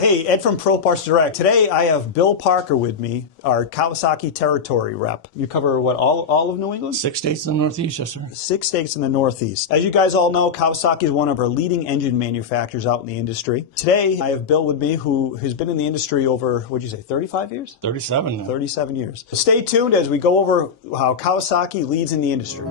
Hey, Ed from Pro Parts Direct. Today I have Bill Parker with me, our Kawasaki territory rep. You cover what, all of New England? 6 states in the Northeast, yes, sir. 6 states in the Northeast. As you guys all know, Kawasaki is one of our leading engine manufacturers out in the industry. Today I have Bill with me, who has been in the industry over, what'd you say, 35 years? 37 now. 37 years. Stay tuned as we go over how Kawasaki leads in the industry.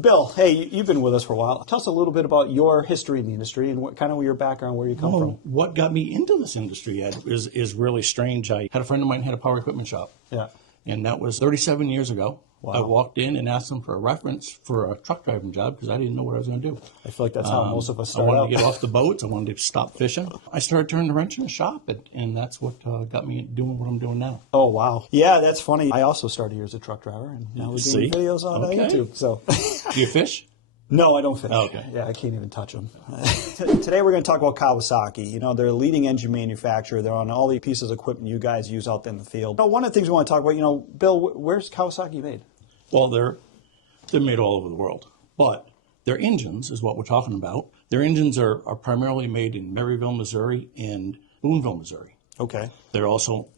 Bill, hey, you've been with us for a while. Tell us a little bit about your history in the industry and what kind of your background, where you come from. What got me into this industry, Ed, is really strange. I had a friend of mine who had a power equipment shop. Yeah. And that was 37 years ago. Wow. I walked in and asked them for a reference for a truck driving job because I didn't know what I was going to do. I feel like that's how most of us start I wanted out. to get off the boats. I wanted to stop fishing. I started turning the wrench in the shop, and that's what got me doing what I'm doing now. Oh, wow. Yeah, that's funny. I also started here as a truck driver, and now we're doing videos on YouTube. So. Do you fish? No, I don't fish. Oh, okay. Yeah, I can't even touch them. Today we're going to talk about Kawasaki. You know, they're a leading engine manufacturer. They're on all the pieces of equipment you guys use out there in the field. One of the things we want to talk about, Bill, where's Kawasaki made? Well, they're made all over the world, but their engines is what we're talking about. Their engines are primarily made in Maryville, Missouri, and Boonville, Missouri. Okay. They're also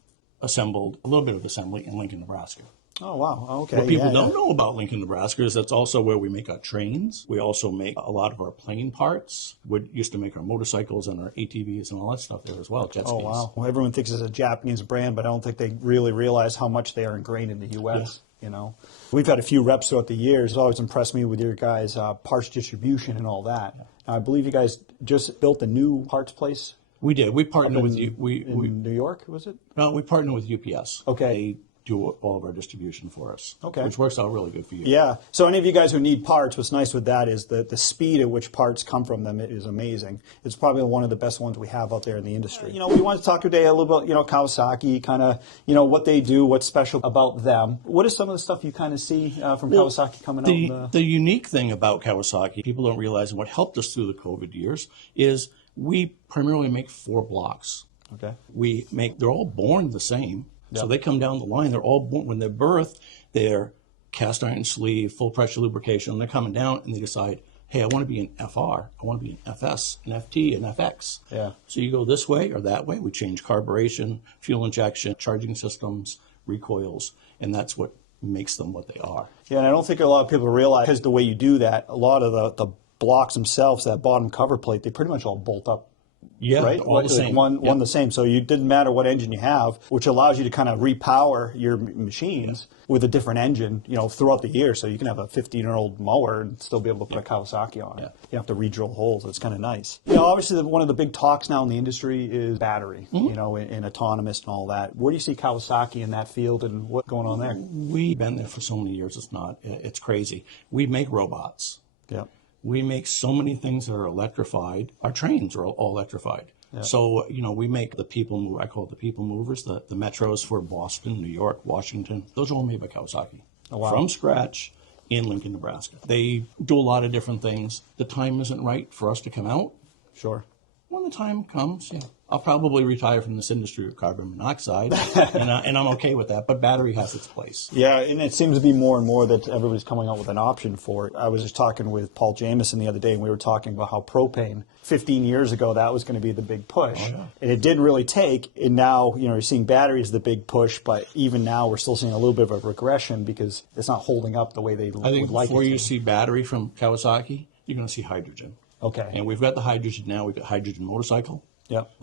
assembled, a little bit of assembly in Lincoln, Nebraska. Oh, wow. Okay. What people don't know about Lincoln, Nebraska is that's also where we make our trains. We also make a lot of our plane parts. We used to make our motorcycles and our ATVs and all that stuff there as well, jet skis. Oh, wow. Well, everyone thinks it's a Japanese brand, but I don't think they really realize how much they are ingrained in the U.S. Yeah. We've had a few reps throughout the years. It's always impressed me with your guys' parts distribution and all that. I believe you guys just built a new parts place. We did. We partnered with you. In New York, was it? No, we partnered with UPS. Okay. They do all of our distribution for us. Okay. Which works out really good for you. Yeah. So any of you guys who need parts, what's nice with that is the speed at which parts come from them is amazing. It's probably one of the best ones we have out there in the industry. We want to talk today a little bit, Kawasaki, kind of, what they do, what's special about them. What is some of the stuff you kind of see from Kawasaki coming out? The unique thing about Kawasaki, people don't realize, and what helped us through the COVID years, is we primarily make 4 blocks. Okay. They're all born the same. Yep. So they come down the line. They're all born, when they're birthed, they're cast iron sleeve, full pressure lubrication. And they're coming down and they decide, hey, I want to be an FR. I want to be an FS, an FT, an FX. Yeah. So you go this way or that way. We change carburation, fuel injection, charging systems, recoils, and that's what makes them what they are. Yeah, and I don't think a lot of people realize, because the way you do that, a lot of the blocks themselves, that bottom cover plate, they pretty much all bolt up. Yeah, right? all the same. One the same. So it didn't matter what engine you have, which allows you to kind of repower your machines with a different engine, throughout the year. So you can have a 15-year-old mower and still be able to put a Kawasaki on it. You don't have to re-drill holes. It's kind of nice. Obviously, one of the big talks now in the industry is battery, and autonomous and all that. Where do you see Kawasaki in that field and what's going on there? We've been there for so many years. It's crazy. We make robots. Yeah. We make so many things that are electrified. Our trains are all electrified. Yeah. So, we make the people, I call it the people movers, the metros for Boston, New York, Washington. Those are all made by Kawasaki. Oh, wow. From scratch in Lincoln, Nebraska. They do a lot of different things. The time isn't right for us to come out. Sure. When the time comes, I'll probably retire from this industry of carbon monoxide, and I'm okay with that. But battery has its place. Yeah, and it seems to be more and more that everybody's coming up with an option for it. I was just talking with Paul Jamison the other day, and we were talking about how propane, 15 years ago, that was going to be the big push. Oh, yeah. And it didn't really take, and now, you're seeing batteries the big push, but even now we're still seeing a little bit of a regression because it's not holding up the way they would like it to. I think before you see battery from Kawasaki, you're going to see hydrogen. Okay. And we've got the hydrogen now. We've got hydrogen motorcycle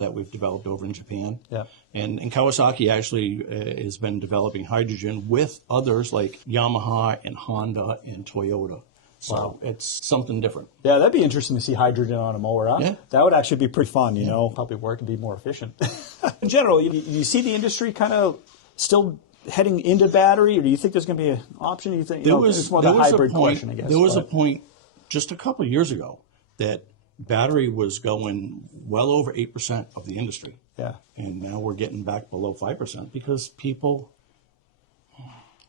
that we've developed over in Japan. Yeah. And Kawasaki actually has been developing hydrogen with others like Yamaha and Honda and Toyota. So it's something different. Yeah, that'd be interesting to see hydrogen on a mower, huh? Yeah. That would actually be pretty fun, probably work and be more efficient. In general, you see the industry kind of still heading into battery, or do you think there's going to be an option? You think it's more the hybrid question, I guess. There was a point just a couple of years ago that battery was going well over 8% of the industry. Yeah. And now we're getting back below 5% because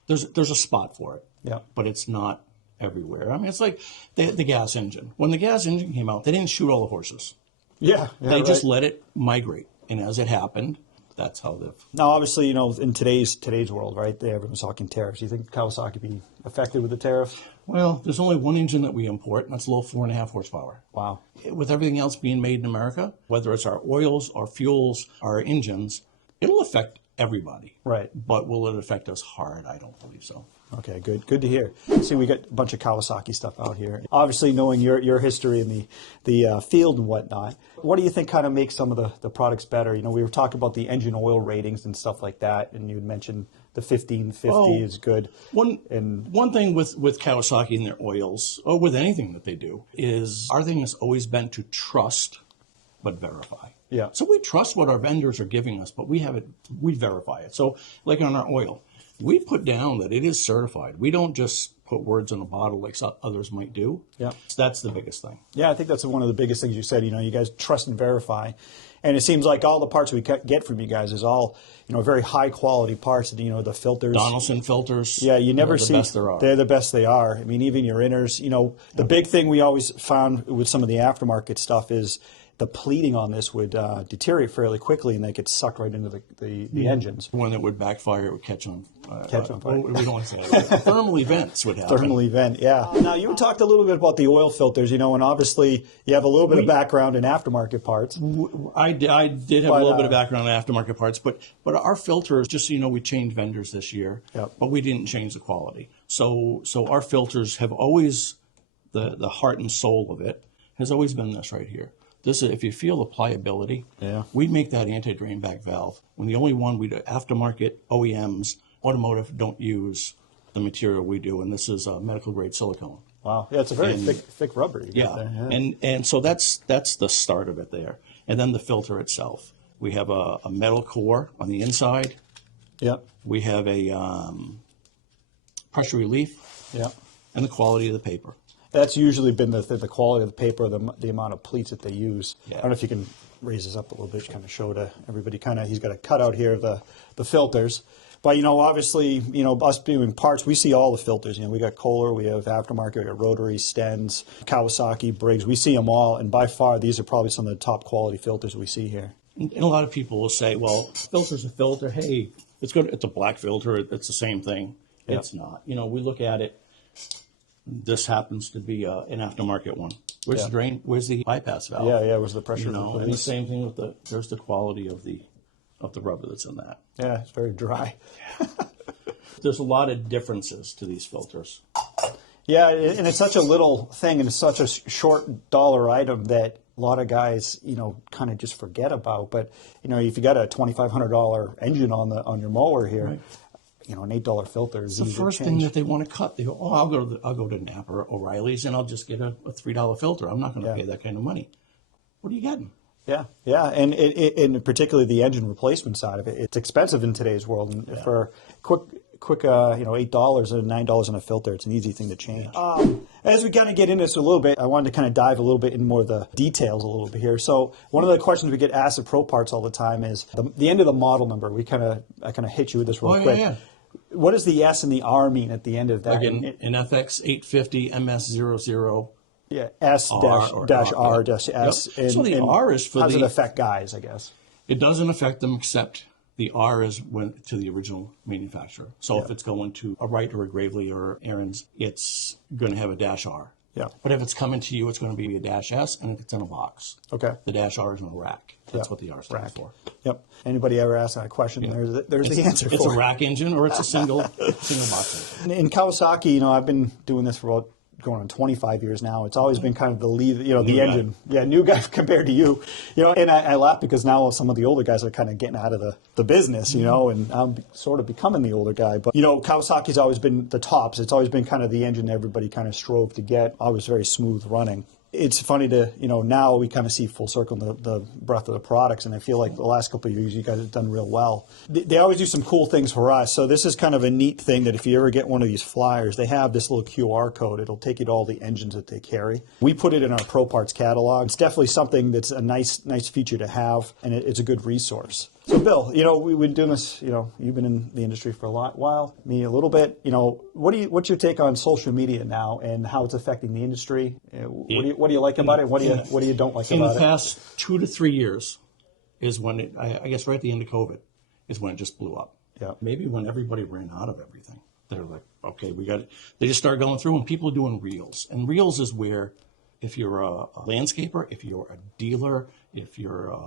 there's a spot for it. Yeah. But it's not everywhere. I mean, it's like the gas engine. When the gas engine came out, they didn't shoot all the horses. Yeah. They just let it migrate. And as it happened, that's how they've... Now, obviously, in today's world, right, everyone's talking tariffs. Do you think Kawasaki be affected with the tariffs? Well, there's only one engine that we import, and that's a little 4.5 horsepower. Wow. With everything else being made in America, whether it's our oils, our fuels, our engines, it'll affect everybody. Right. But will it affect us hard? I don't believe so. Okay, good. Good to hear. See, we got a bunch of Kawasaki stuff out here. Obviously, knowing your history in the field and whatnot, what do you think kind of makes some of the products better? You know, we were talking about the engine oil ratings and stuff like that, and you had mentioned the 1550 is good. One thing with Kawasaki and their oils, or with anything that they do, is our thing has always been to trust but verify. Yeah. So we trust what our vendors are giving us, but we verify it. So like on our oil, we put down that it is certified. We don't just put words in a bottle like others might do. Yeah. So that's the biggest thing. Yeah, I think that's one of the biggest things you said. You know, you guys trust and verify. And it seems like all the parts we get from you guys is all, you know, very high quality parts. You know, the filters. Donaldson filters. Yeah, you never they're see. The best there are. They're the best they are. I mean, even your inners. You know, the big thing we always found with some of the aftermarket stuff is the pleating on this would deteriorate fairly quickly, and they get sucked right into the engines. When it would backfire, it would catch on fire. We don't want to say that. Thermal events would happen. Thermal event, yeah. Now, you talked a little bit about the oil filters, you know, and obviously you have a little bit of background in aftermarket parts. I did have a little bit of background in aftermarket parts, but our filters, just so you know, we changed vendors this year, but we didn't change the quality. So our filters have always, the heart and soul of it has always been this right here. This is, if you feel the pliability, we make that anti-drain back valve. When the only one aftermarket OEMs, automotive, don't use the material we do, and this is medical grade silicone. Wow, yeah, it's a very thick rubber. There. And so that's the start of it there, and then the filter itself. We have a metal core on the inside. Yep. We have a pressure relief. Yep. And the quality of the paper. That's usually been the quality of the paper, the amount of pleats that they use. Yeah. I don't know if you can raise this up a little bit, kind of show to everybody. He's got a cutout here of the filters. But, you know, obviously, you know, us doing parts, we see all the filters. You know, we got Kohler, we have aftermarket, we got rotary, Stens, Kawasaki, Briggs. We see them all, and by far, these are probably some of the top quality filters we see here. And a lot of people will say, well, filter's a filter. Hey, it's good. It's a black filter. It's the same thing. Yep. It's not. You know, we look at it. This happens to be an aftermarket one. Where's the drain? Where's the bypass valve? Yeah. Where's the pressure? You know, and the same thing with there's the quality of the rubber that's in that. Yeah, it's very dry. There's a lot of differences to these filters. Yeah, and it's such a little thing, and it's such a short dollar item that a lot of guys, you know, kind of just forget about. But you know, if you got a $2,500 engine on your mower here. Right. You know, an $8 filter is the first thing that they want to cut. They go, oh, I'll go to Napa or O'Reilly's and I'll just get a $3 filter. I'm not going to pay that kind of money. What are you getting? Yeah, and particularly the engine replacement side of it, it's expensive in today's world. And for quick, you know, $8 and $9 on a filter, it's an easy thing to change. As we kind of get into this a little bit, I wanted to kind of dive a little bit in more of the details a little bit here. So one of the questions we get asked at Pro Parts all the time is the end of the model number. I kind of hit you with this real quick. Yeah. What does the S and the R mean at the end of that? Like an FX 850 MS00. Yeah, S dash R dash S. Yep. So the R is for how does it affect guys, I guess? It doesn't affect them, except the R is went to the original manufacturer. So if it's going to a Wright or a Gravely or Aaron's, it's going to have a dash R. Yeah. But if it's coming to you, it's going to be a dash S, and it's in a box. Okay. The dash R is in a rack. That's what the R stands for. Yep. Anybody ever ask that question? There's the answer. It's a rack engine, or it's a single box. In Kawasaki, you know, I've been doing this for about going on 25 years now. It's always been kind of the lead, you know, the engine. Yeah, new guy compared to you. You know, and I laugh because now some of the older guys are kind of getting out of the business, you know, and I'm sort of becoming the older guy. But, you know, Kawasaki's always been the tops. It's always been kind of the engine everybody kind of strove to get. Always very smooth running. It's funny to, you know, now we kind of see full circle the breadth of the products, and I feel like the last couple of years you guys have done real well. They always do some cool things for us, so this is kind of a neat thing that if you ever get one of these flyers, they have this little QR code. It'll take you to all the engines that they carry. We put it in our Pro Parts catalog. It's definitely something that's a nice feature to have, and it's a good resource. So, Bill, you know, we've been doing this, you know, you've been in the industry for a while, me a little bit. You know, what's your take on social media now and how it's affecting the industry? What do you like about it? What do you don't like about it? In the past 2 to 3 years is when I guess right at the end of COVID is when it just blew up. Yeah. Maybe when everybody ran out of everything. They're like, okay, we got it. They just start going through, and people are doing reels. And reels is where, if you're a landscaper, if you're a dealer, if you're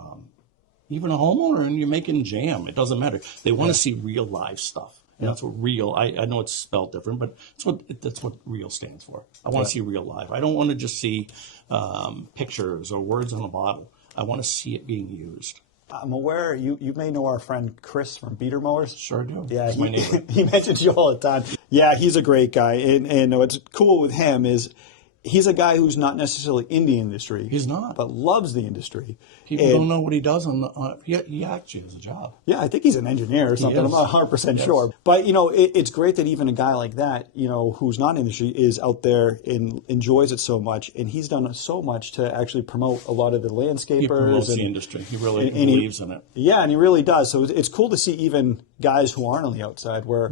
even a homeowner and you're making jam, it doesn't matter. They want to see real live stuff. And that's what real, I know it's spelled different, but that's what real stands for. I want to see real live. I don't want to just see pictures or words on a bottle. I want to see it being used. I'm aware, you may know our friend Chris from Beater Mowers. Sure do. Yeah, He's my neighbor. He mentions you all the time. Yeah, he's a great guy. And what's cool with him is he's a guy who's not necessarily in the industry. He's not. But loves the industry. People don't know what he does he actually has a job. Yeah, I think he's an engineer or something. I'm not 100% sure. But, it's great that even a guy like that, who's not in the industry is out there and enjoys it so much. And he's done so much to actually promote a lot of the landscapers. He promotes the industry. He really believes in it. Yeah, and he really does. So it's cool to see even guys who aren't on the outside where,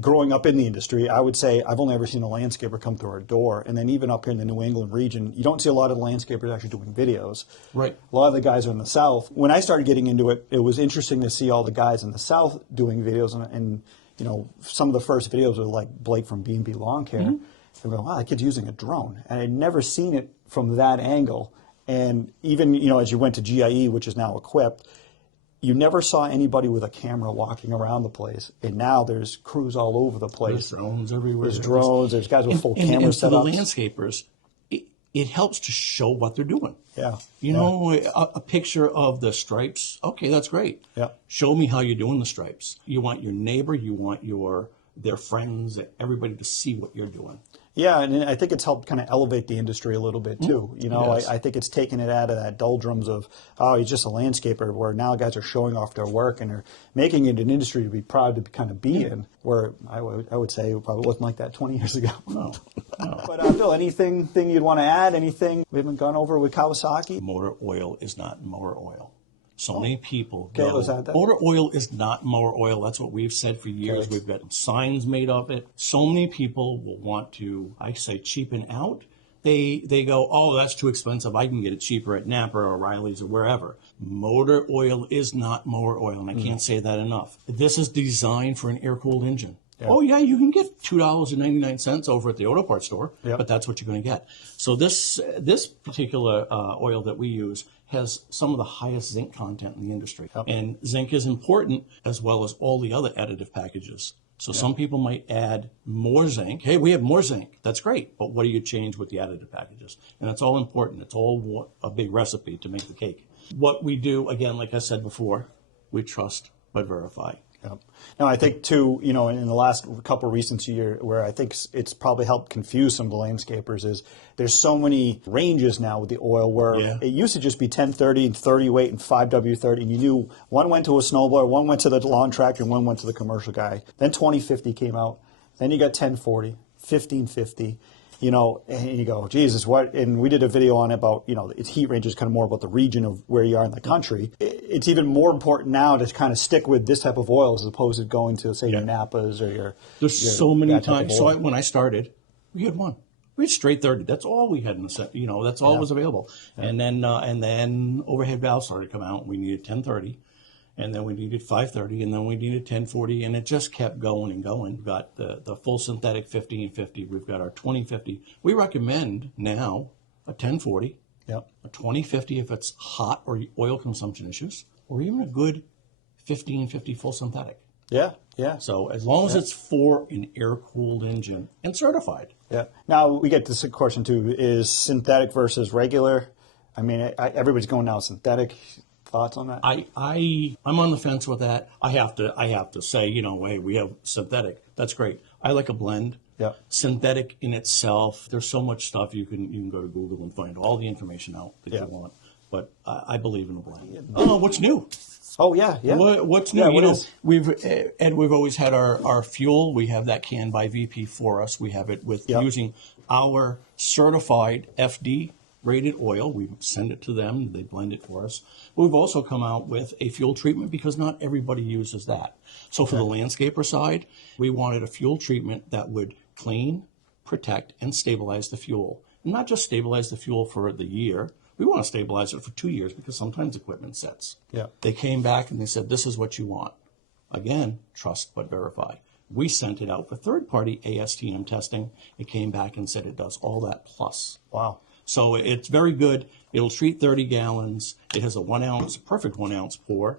growing up in the industry, I would say I've only ever seen a landscaper come through our door. And then even up here in the New England region, you don't see a lot of landscapers actually doing videos. Right. A lot of the guys are in the South. When I started getting into it, it was interesting to see all the guys in the South doing videos. And some of the first videos were like Blake from B&B Lawn Care. And we go, wow, that kid's using a drone. And I'd never seen it from that angle. And even, as you went to GIE, which is now equipped, you never saw anybody with a camera walking around the place, and now there's crews all over the place. There's drones everywhere. There's drones. There's guys with full camera and setups. for the landscapers, it helps to show what they're doing. Yeah. A picture of the stripes. Okay, that's great. Yeah. Show me how you're doing the stripes. You want your neighbor, you want their friends, everybody to see what you're doing. Yeah, and I think it's helped kind of elevate the industry a little bit too. I think it's taken it out of that doldrums of, oh, he's just a landscaper, where now guys are showing off their work and are making it an industry to be proud to kind of be in, where I would say it probably wasn't like that 20 years ago. No. But Bill, anything you'd want to add? Anything we haven't gone over with Kawasaki? Motor oil is not motor oil. So many people go, motor oil is not motor oil. That's what we've said for years. Okay. We've got signs made of it. So many people will want to, I say, cheapen out. They go, oh, that's too expensive. I can get it cheaper at Napa or O'Reilly's or wherever. Motor oil is not motor oil, and I can't say that enough. This is designed for an air-cooled engine. Yeah. Oh, yeah, you can get $2.99 over at the auto parts store, but that's what you're going to get. So this particular oil that we use has some of the highest zinc content in the industry. Yep. And zinc is important as well as all the other additive packages. So some people might add more zinc. Hey, we have more zinc. That's great. But what do you change with the additive packages? And it's all important. It's all a big recipe to make the cake. What we do, again, like I said before, we trust but verify. Yep. Now, I think, too, in the last couple of recent years, where I think it's probably helped confuse some of the landscapers is there's so many ranges now with the oil where it used to just be 1030 and 30 weight and 5W30, and you knew one went to a snowblower, one went to the lawn tractor, and one went to the commercial guy. Then 2050 came out. Then you got 1040, 1550. And you go, Jesus, what? And we did a video on it about, its heat range is kind of more about the region of where you are in the country. It's even more important now to kind of stick with this type of oil as opposed to going to, say, your Napas or your. There's so many times. So when I started, we had one. We had straight 30. That's all we had in the set. That's all was available. Yeah. And then overhead valves started to come out. We needed 1030. And then we needed 530, and then we needed 1040, and it just kept going and going. We've got the full synthetic 1550. We've got our 2050. We recommend now a 1040, a 2050 if it's hot or oil consumption issues, or even a good 1550 full synthetic. Yeah. So as long as it's for an air-cooled engine and certified. Yeah. Now we get this question too: is synthetic versus regular? I mean, everybody's going now synthetic. Thoughts on that? I'm on the fence with that. I have to say, hey, we have synthetic. That's great. I like a blend. Yeah. Synthetic in itself, there's so much stuff you can go to Google and find all the information out that you want. But I believe in a blend. Oh, what's new? Oh yeah. What's new? We've always had our fuel. We have that canned by VP for us. We have it with using our certified FD rated oil. We send it to them. They blend it for us. We've also come out with a fuel treatment because not everybody uses that. So for the landscaper side, we wanted a fuel treatment that would clean, protect, and stabilize the fuel. And not just stabilize the fuel for the year. We want to stabilize it for 2 years because sometimes equipment sets. Yeah. They came back and they said, this is what you want. Again, trust but verify. We sent it out for third-party ASTM testing. It came back and said it does all that plus. Wow. So it's very good. It'll treat 30 gallons. It has a 1 ounce, perfect 1 ounce pour.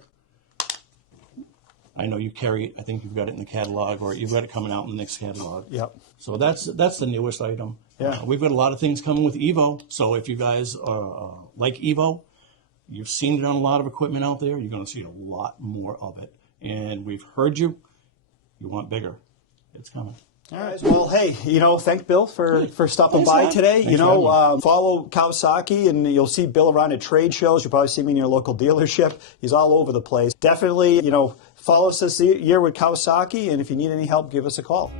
I know you carry it. I think you've got it in the catalog, or you've got it coming out in the next catalog. Yep. So that's the newest item. Yeah. We've got a lot of things coming with Evo. So if you guys like Evo, you've seen it on a lot of equipment out there. You're going to see a lot more of it. And we've heard you. You want bigger. It's coming. All right. Well, hey, thank Bill for stopping Thanks, by man. today. Thanks for having me. Follow Kawasaki, and you'll see Bill around at trade shows. You'll probably see him in your local dealership. He's all over the place. Definitely, follow us this year with Kawasaki, and if you need any help, give us a call.